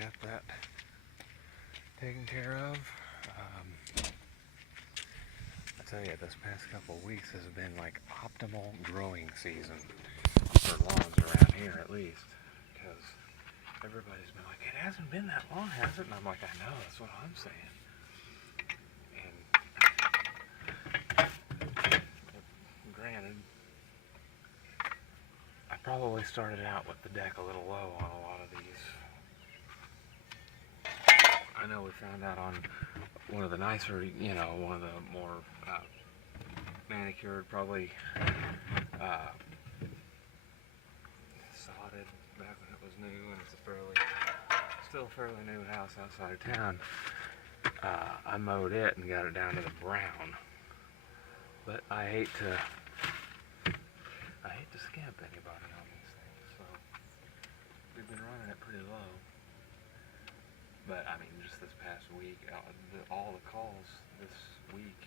got that taken care of. I tell you, this past couple of weeks has been like optimal growing season for lawns around here, at least, because everybody's been like, it hasn't been that long, has it? And I'm like, I know, that's what I'm saying. And granted, I probably started out with the deck a little low on a lot of these. I know we found out on one of the nicer, one of the more manicured, probably sodded back when it was new, and it's still a fairly new house outside of town. I mowed it and got it down to the brown, but I hate to skimp anybody on these things, so we've been running it pretty low. But I mean, just this past week, all the calls this week,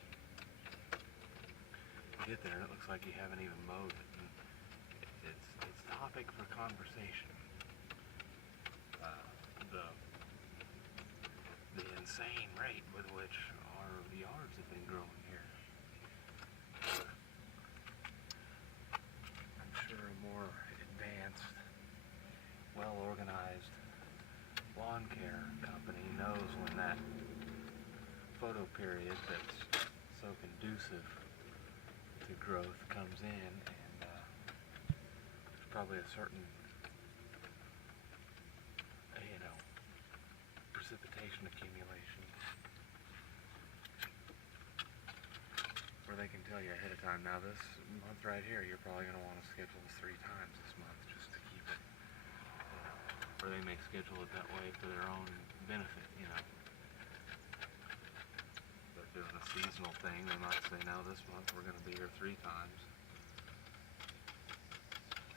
you get there and it looks like you haven't even mowed it. And it's topic for conversation. The insane rate with which our yards have been growing here. I'm sure a more advanced, well-organized lawn care company knows when that photo period that's so conducive to growth comes in, and there's probably a certain precipitation accumulation where they can tell you ahead of time, now this month right here you're probably going to want to schedule this 3 times this month just to keep it, or they may schedule it that way for their own benefit, They're doing a seasonal thing. They might say, now this month we're going to be here 3 times.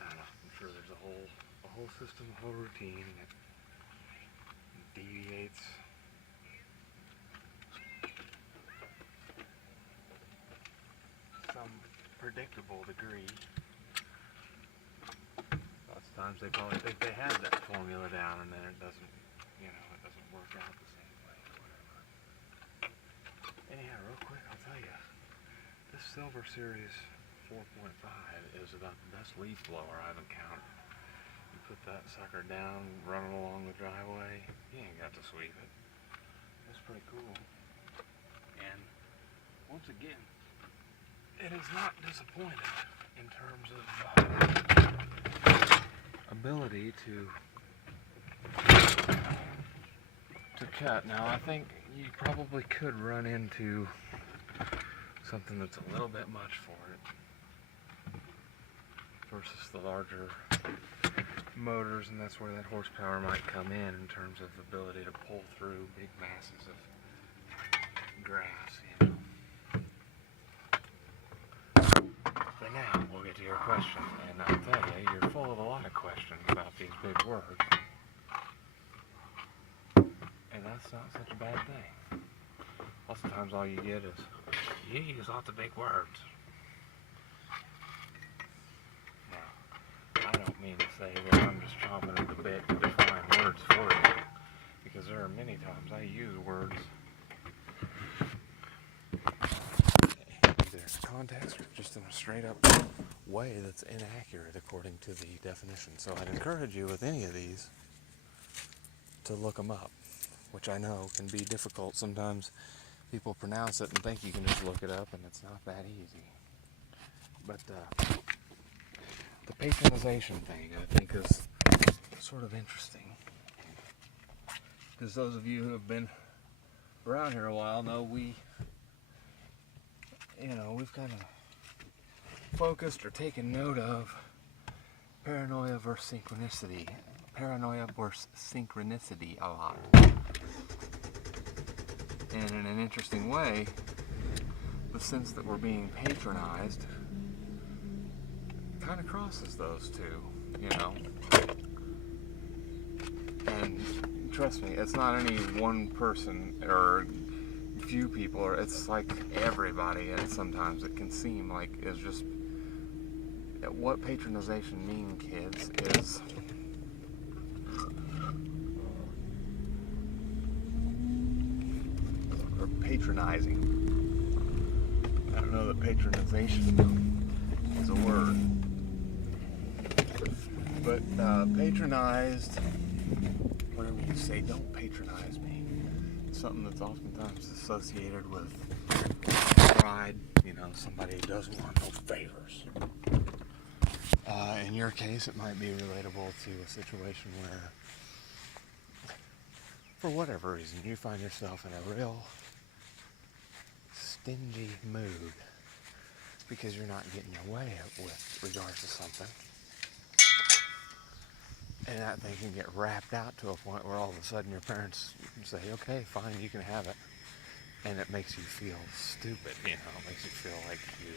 I don't know. I'm sure there's a whole system, a whole routine that deviates. Some predictable degree. Lots of times they probably think they have that formula down, and then it doesn't work out the same way or whatever. Anyhow, real quick, I'll tell you, this Silver Series 4.5 is about the best leaf blower I've encountered. You put that sucker down, running along the driveway, you ain't got to sweep it. That's pretty cool. And once again, it is not disappointed in terms of ability to cut. Now, I think you probably could run into something that's a little bit much for it versus the larger motors, and that's where that horsepower might come in terms of ability to pull through big masses of grass, But now, we'll get to your question, and I'll tell you, you're full of a lot of questions about these big words. And that's not such a bad thing. Lots of times all you get is, you use lots of big words. Now, I don't mean to say that I'm just chomping at the bit to define words for you, because there are many times I use words either in context or just in a straight up way that's inaccurate according to the definition. So I'd encourage you with any of these to look them up, which I know can be difficult. Sometimes people pronounce it and think you can just look it up, and it's not that easy. But the patronization thing, I think, is sort of interesting, because those of you who have been around here a while know we've kind of focused or taken note of paranoia versus synchronicity. Paranoia versus synchronicity a lot. And in an interesting way, the sense that we're being patronized kind of crosses those two, And trust me, it's not any one person or few people, or it's like everybody, and sometimes it can seem like it's just, what patronization means, kids, is patronizing. I don't know that patronization is a word. But patronized, whenever you say don't patronize me, it's something that's oftentimes associated with pride, you know, somebody who doesn't want no favors. In your case, it might be relatable to a situation where, for whatever reason, you find yourself in a real stingy mood because you're not getting your way with regards to something. And that thing can get wrapped out to a point where all of a sudden your parents say, okay, fine, you can have it. And it makes you feel stupid, you know, it makes you feel like you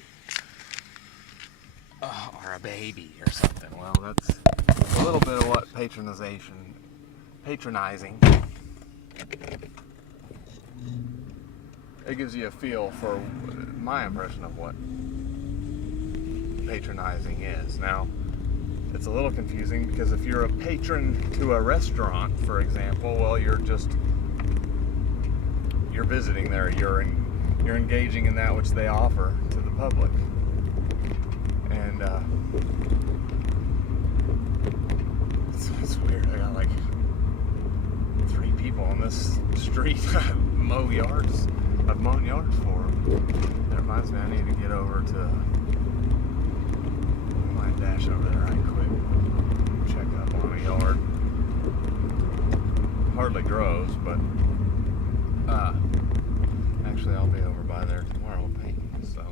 are a baby or something. Well, that's a little bit of what patronizing, it gives you a feel for my impression of what patronizing is. Now, it's a little confusing because if you're a patron to a restaurant, for example, well, you're visiting there, you're engaging in that which they offer to the public. And it's weird. I got like 3 people on this street I've mown yards for. That reminds me, I need to get over to my dash over there right quick. Check up on a yard. Hardly grows, but actually I'll be over by there tomorrow painting, so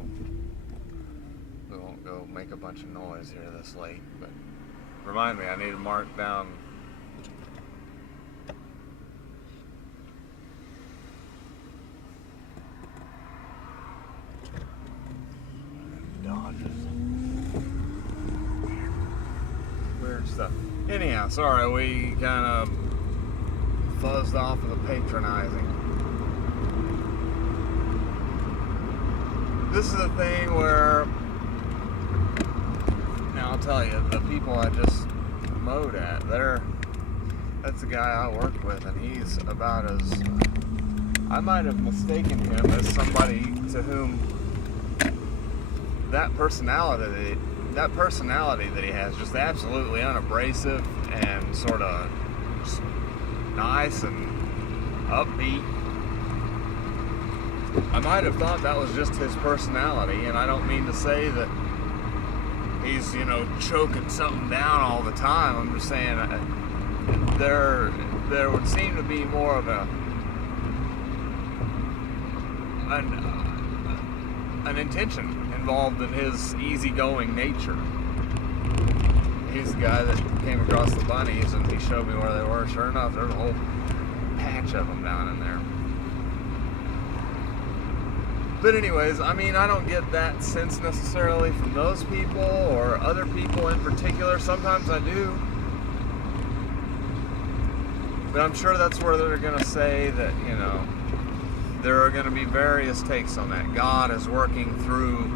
we won't go make a bunch of noise here this late. But remind me, I need to mark down Dodges. Weird stuff. Anyhow, sorry, we kind of fuzzed off of the patronizing. This is a thing where, now I'll tell you, the people I just mowed at, that's the guy I work with, and he's about as, I might have mistaken him as somebody to whom that personality that he has, just absolutely unabrasive and sort of just nice and upbeat. I might have thought that was just his personality, and I don't mean to say that he's, you know, choking something down all the time. I'm just saying there would seem to be more of an intention involved in his easygoing nature. He's the guy that came across the bunnies, and he showed me where they were. Sure enough, there's a whole patch of them down in there. But anyways, I mean, I don't get that sense necessarily from those people or other people in particular. Sometimes I do. But I'm sure that's where they're going to say that, you know, there are going to be various takes on that. God is working through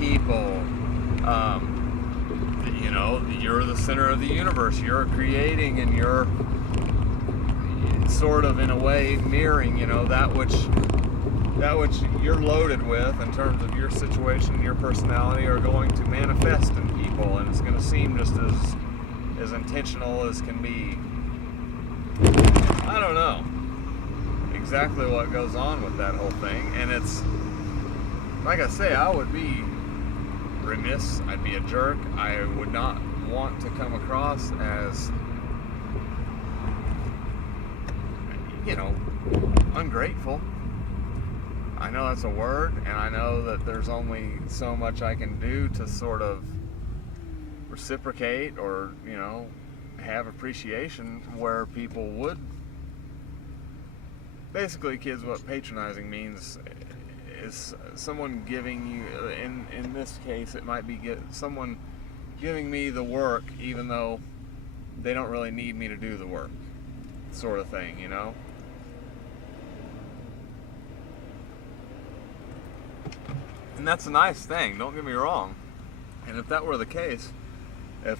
people. You know, you're the center of the universe. You're creating, and you're sort of, in a way, mirroring, you know, that which you're loaded with in terms of your situation and your personality are going to manifest in people, and it's going to seem just as intentional as can be. I don't know exactly what goes on with that whole thing, and it's, like I say, I would be remiss, I'd be a jerk, I would not want to come across as, you know, ungrateful. I know that's a word, and I know that there's only so much I can do to sort of reciprocate or, you know, have appreciation where people would. Basically, kids, what patronizing means is someone giving you, in this case, it might be someone giving me the work even though they don't really need me to do the work, sort of thing, you know? And that's a nice thing, don't get me wrong. And if that were the case, if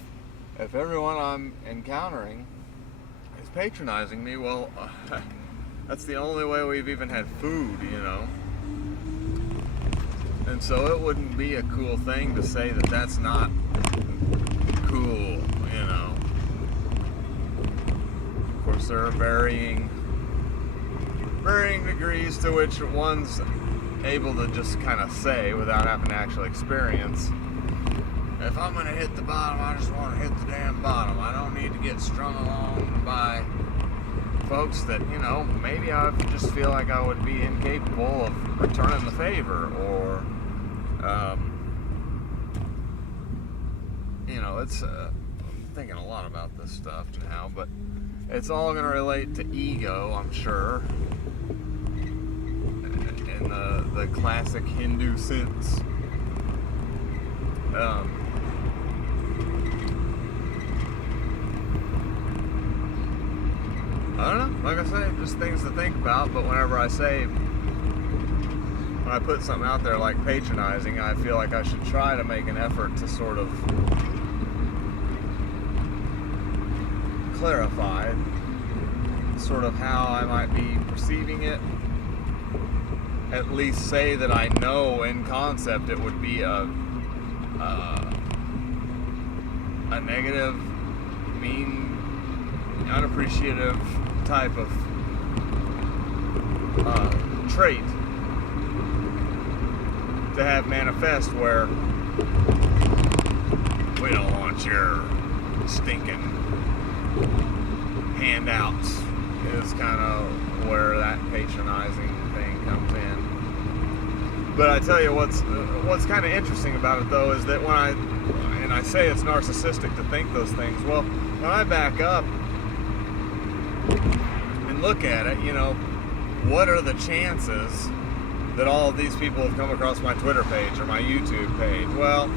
everyone I'm encountering is patronizing me, well, That's the only way we've even had food, you know. And so it wouldn't be a cool thing to say that that's not cool, you know. Of course, there are varying degrees to which one's able to just kind of say without having to actually experience. If I'm going to hit the bottom, I just want to hit the damn bottom. I don't need to get strung along by folks that, you know, maybe I just feel like I would be incapable of returning the favor, or, you know, it's, I'm thinking a lot about this stuff now, but it's all going to relate to ego, I'm sure, in the classic Hindu sense. I don't know, like I say, just things to think about, but whenever I say, when I put something out there like patronizing, I feel like I should try to make an effort to sort of clarify sort of how I might be perceiving it. At least say that I know in concept it would be a negative, mean, unappreciative type of trait to have manifest, where we don't want your stinking handouts, is kind of where that patronizing thing comes in. But I tell you what's kind of interesting about it though is that when I say it's narcissistic to think those things, well, when I back up and look at it, you know, what are the chances that all of these people have come across my Twitter page or my YouTube page? Well,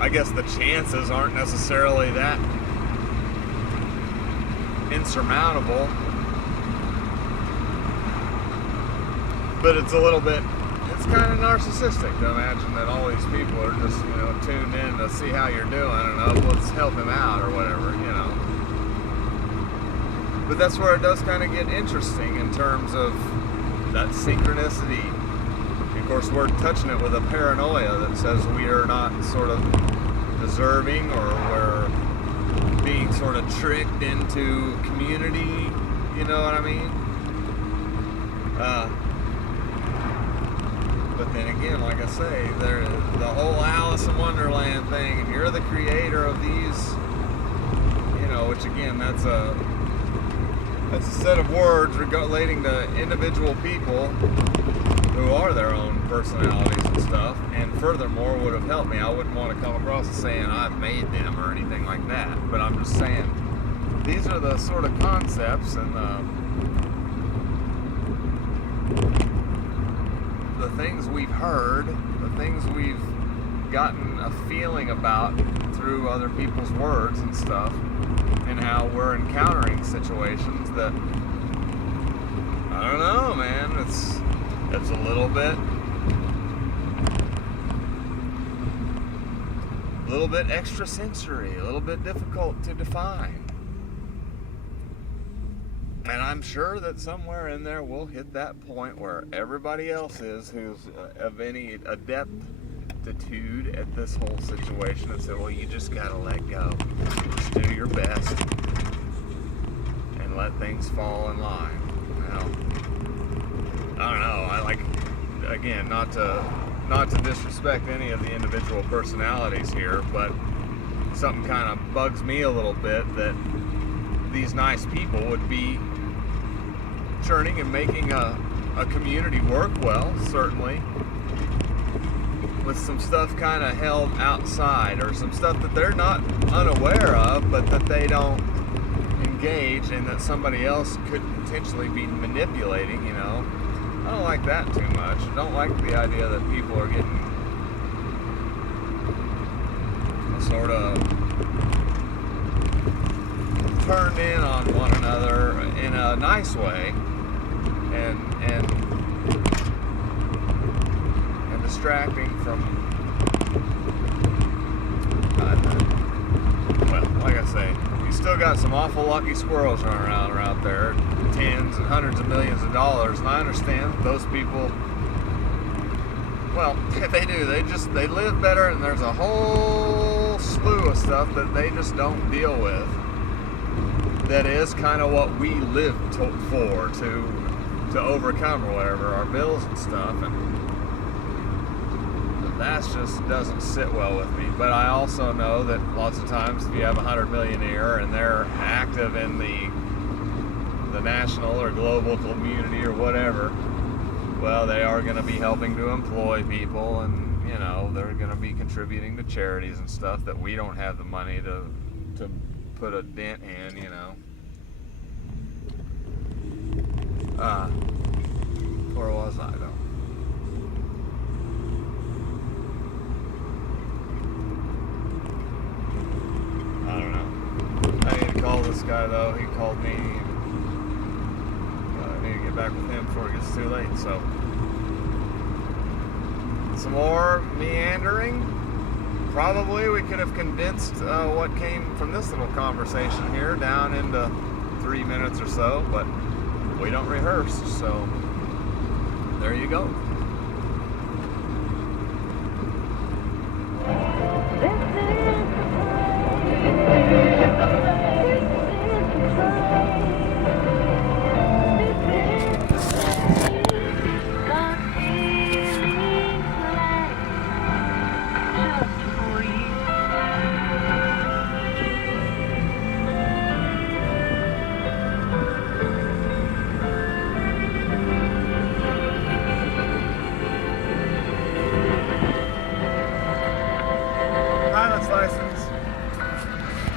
I guess the chances aren't necessarily that insurmountable, but it's kind of narcissistic to imagine that all these people are just, you know, tuned in to see how you're doing and let's help him out or whatever, you know. But that's where it does kind of get interesting in terms of that synchronicity. Of course, we're touching it with a paranoia that says we are not sort of deserving, or we're being sort of tricked into community, you know what I mean? But then again, like I say, the whole Alice in Wonderland thing, and you're the creator of these, you know, which again, that's a set of words relating to individual people who are their own personalities and stuff, and furthermore would have helped me. I wouldn't want to come across as saying I've made them or anything like that, but I'm just saying these are the sort of concepts and the things we've heard, the things we've gotten a feeling about through other people's words and stuff, and how we're encountering situations that, I don't know, man, it's a little bit extrasensory, a little bit difficult to define. And I'm sure that somewhere in there we'll hit that point where everybody else is who's of any adeptitude at this whole situation and say, well, you just gotta let go. Just do your best and let things fall in line. Well, I don't know. I like, again, not to disrespect any of the individual personalities here, but something kind of bugs me a little bit that these nice people would be churning and making a community work well, certainly, with some stuff kind of held outside, or some stuff that they're not unaware of, but that they don't engage, and that somebody else could potentially be manipulating, you know. I don't like that too much. I don't like the idea that people are getting sort of turned in on one another in a nice way, and distracting from, well, like I say, these still got some awful lucky squirrels running around out there, tens and hundreds of millions of dollars, and I understand those people, well, they do. They live better, and there's a whole slew of stuff that they just don't deal with. That is kind of what we live for, to overcome or whatever, our bills and stuff, and that just doesn't sit well with me. But I also know that lots of times if you have 100 million a year and they're active in the national or global community or whatever, well, they are going to be helping to employ people, and you know, they're going to be contributing to charities and stuff that we don't have the money to put a dent in, you know. Where was I though? I don't know. I need to call this guy though. He called me. I need to get back with him before it gets too late. So, some more meandering. Probably we could have condensed what came from this little conversation here down into 3 minutes or so, but we don't rehearse, so there you go.